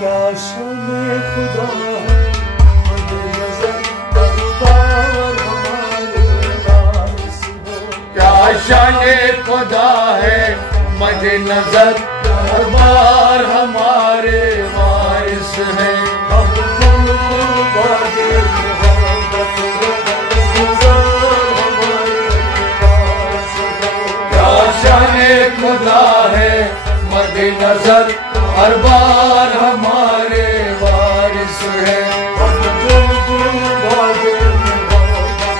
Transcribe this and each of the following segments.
क्या शान खुदा है, मदे नजर दरबार हमारे वारिस हो। क्या शान खुदा है, मदे नजर दरबार हमारे वारिस है। अब तुम बागे मोहब्बत गुज़ार हमारे वारिस हो। क्या शान खुदा है, मदे नजर हर बार हमारे वारिस है। अब तुम बागे मोहब्बत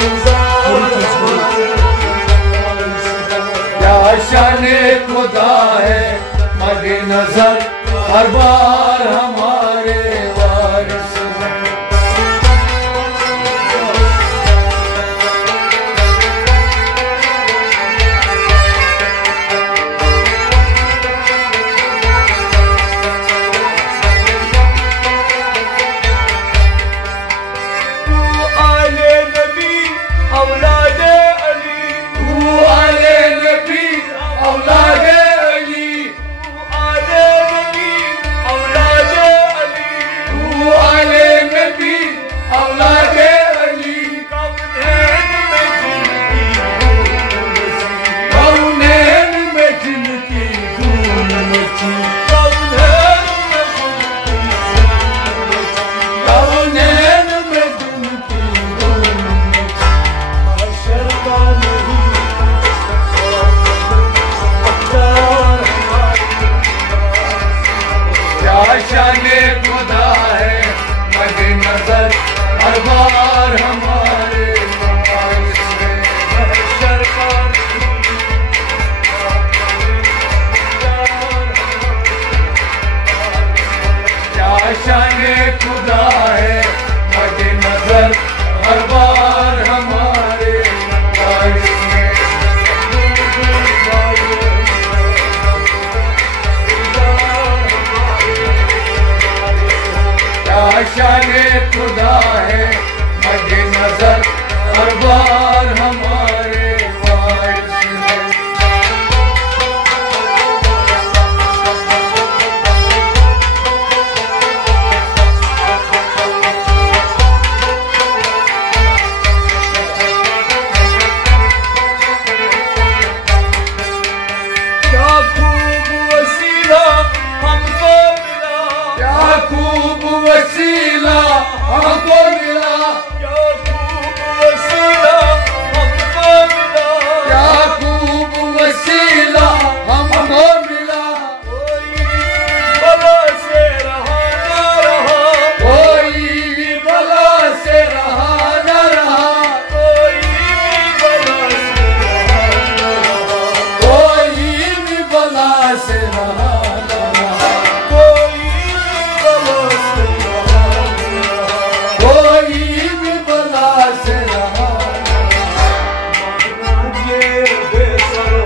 गुज़ार हमारे वारिस हो। क्या शान खुदा है, मदे नजर हर बार हमारे वारिस है। शान खुदा है, मदे नजर हर बार हमारे वारिस है। क्या शान खुदा है, मदे नजर हर बार हमारे वारिस है। शान खुदा है, मदे नजर हर बार हमारे वारिस है। क्या खूब वसीला हमको मिला, क्या खूब वसीला हमको मिला, क्या खूब वसीला हमको मिला। क्या खूब वसीला हमको मिला। कोई बला से रहा न रहा, कोई बला से रहा न रहा, कोई बला से रहा न रहा, कोई भी बला से रहा न रहा, कोई बला से रहा न रहा। कोई भी बला से रहा न रहा। माना ये बेसरो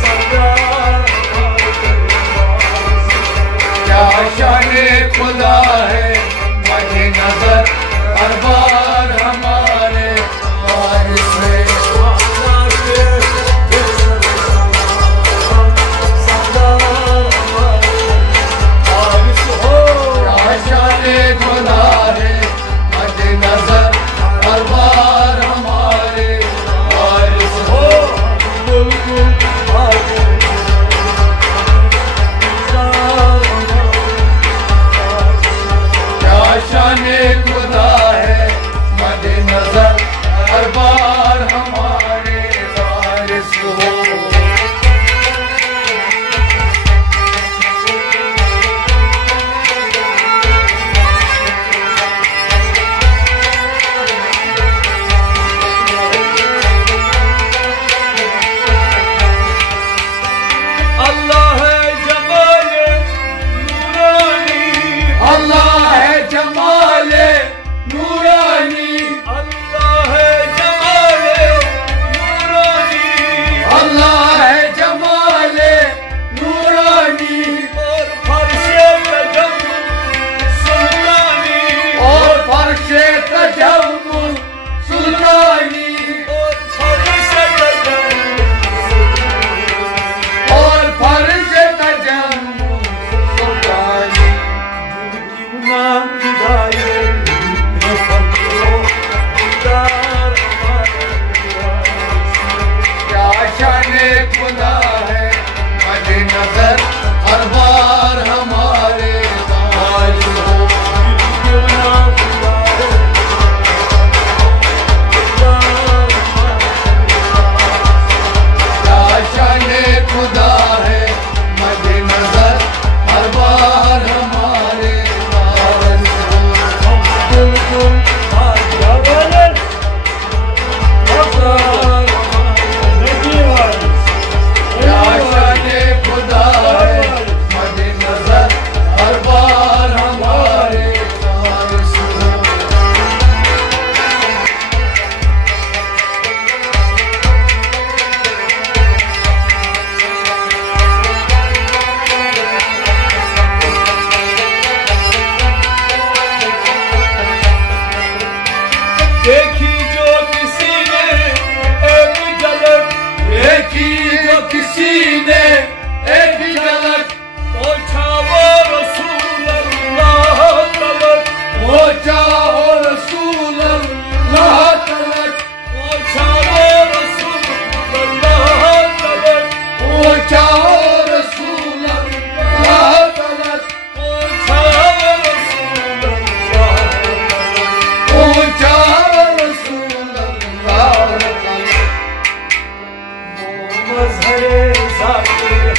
सवार हम सरदार हमारे वारिस हो। क्या शान खुदा है, मदे नजर हर बार हमारे वारिस है। माना ये बेसरो हम सरदार हमारे वारिस हो। क्या शान खुदा है, मदे नजर हर बार हमारे वारिस हो। बिल्कुल आगे गुज़ार हमारे वारिस हो। क्या शान खुदा है, मदे नजर किसी ने एक झलक पहुंचा वो रसूल अल्लाह तलक, पहुंचा हो रसूल अल्लाह तलक, पहुंचा वो रसूल अल्लाह तलक, पहुंचा हो रसूल अल्लाह तलक, पहुंचा वो रसूल अल्लाह तलक, पहुंचा हो रसूल अल्लाह तलक। मज़हरे ज़ाकिर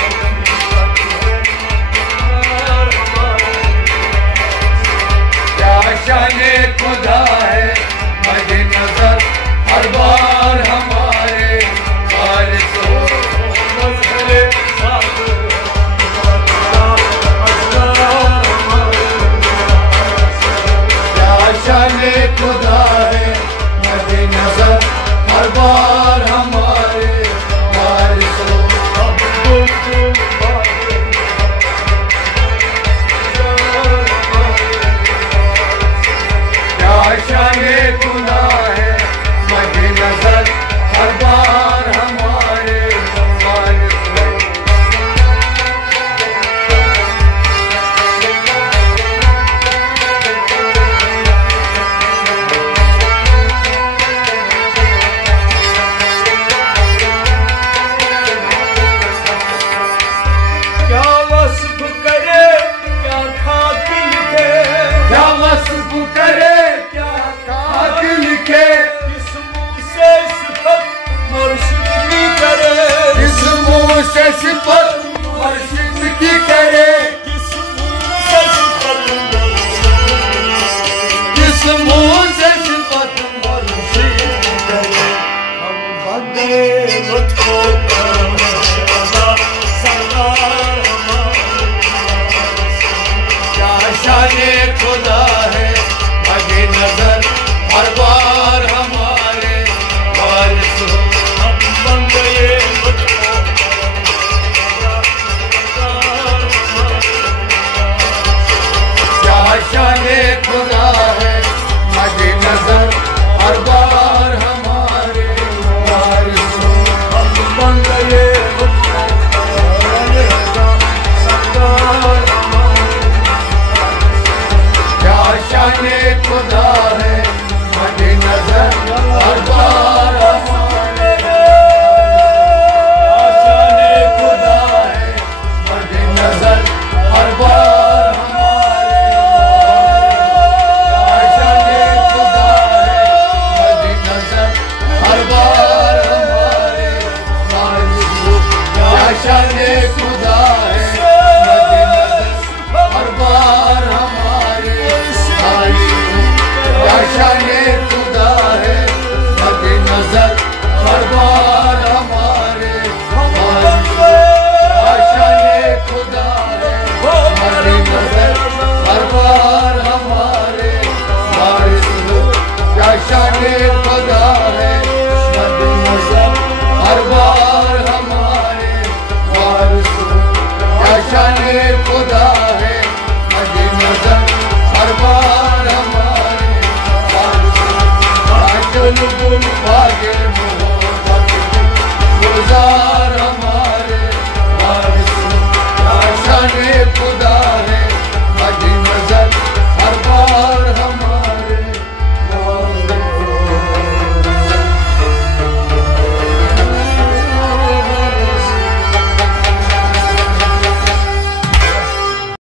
क्या शाने खुदा है मद नजर हर बार हमारे वारिस हो। मज़हरे ज़ाकिर क्या शाने खुदा है मद नजर हर बार हमारे वारिस हो। क्या शाने खुदा है मद नजर हर बार हमारे वारिस हो। क्या वस्फ करे क्या खाक लिखे, क्या वस्फ करे क्या खाक लिखे, किस मुंह से सिफत मुर्शिद की करे, किस मुंह से सिफत मुर्शिद की करे, किस मुंह से सिफत किस मुंह से सिफत मुर्शिद की करे। हम बंदे लुत्फो सरदार क्या शाने खुदा है मद नजर हर बार हमारे वारिस हो। हम बंदे लुत्फो क्या शाने खुदा है मद नजर हर बार हमारे वारिस हो। हम बंदे लुत्फो सरदार क्या शाने खुदा है मद नजर हर बार हमारे। क्या शाने खुदा है मद नजर हर बार हमारे। क्या शाने खुदा है मद नजर हर बार हमारे वारिस हो। क्या शाने खुदा है मद नजर हर बार हमारे वारिस हो। क्या शाने खुदा है मद नजर हर बार हमारे वारिस हो। क्या शाने खुदा है मद नजर हर बार हमारे वारिस हो। क्या शाने खुदा है मद नजर हर बार हमारे वारिस हो। क्या शाने खुदा है मद नजर हर बार हमारे वारिस हो। बादल गुल बागे मोहब्बत गुजार